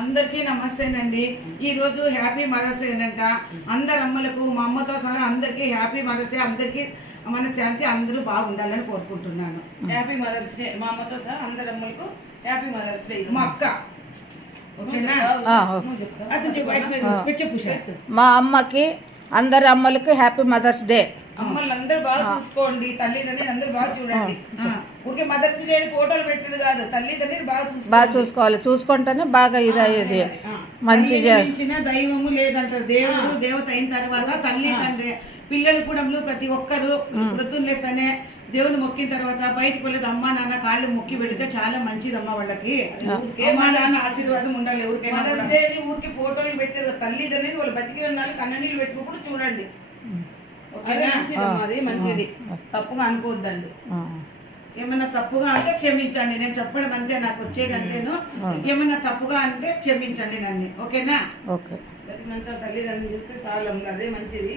అందరికీ నమస్తేనండి. ఈరోజు happy mother's day అంట. అందరు అమ్మలకు మా అమ్మతో సహా అందరికీ హ్యాపీ మదర్స్ డే. అందరికీ మన శాంతి అందరూ బాగుండాలని కోరుకుంటున్నాను. Happy mother's day. మా అమ్మతో సహా అందరి అమ్మలకు హ్యాపీ మదర్స్ డే. మా అక్క మా అమ్మకి అందరి అమ్మలకి హ్యాపీ మదర్స్ డే. అమ్మల్ని అందరూ బాగా చూసుకోండి, తల్లిదండ్రులు అందరూ బాగా చూడండి. ఊరికే మదర్స్ డే ఫోటోలు పెట్టేది కాదు, తల్లిదండ్రులు బాగా చూసుకోవాలి. చూసుకుంటేనే బాగా ఇదయ్యేది. మంచి దైవము లేదంటారు. దేవుడు దేవత అయిన తర్వాత తల్లి తండ్రి పిల్లలు కూడా ప్రతి ఒక్కరు వృద్ధులేస్తేనే దేవుని మొక్కిన తర్వాత బయటకు వెళ్ళదు. అమ్మా నాన్న కాళ్ళు మొక్కి వెళితే చాలా మంచిదమ్మా వాళ్ళకి. అమ్మా నాన్న ఆశీర్వాదం ఉండాలి ఎవరికైనా. మదర్స్ డే ఊరికి ఫోటోలు పెట్టేది తల్లిదండ్రులు వాళ్ళు బతికిన కన్ననీళ్ళు పెట్టుకోకుండా చూడండి. అది మంచిది, తప్పుగా అనుకోవద్దండి. ఏమన్నా తప్పుగా అంటే క్షమించండి. నేను చెప్పడం అంతే, నాకు వచ్చేది అంతేను. ఏమన్నా తప్పుగా అంటే క్షమించండి నన్ను. ఓకేనా? ఓకే. తల్లిదండ్రులు చూస్తే చాలా అదే మంచిది.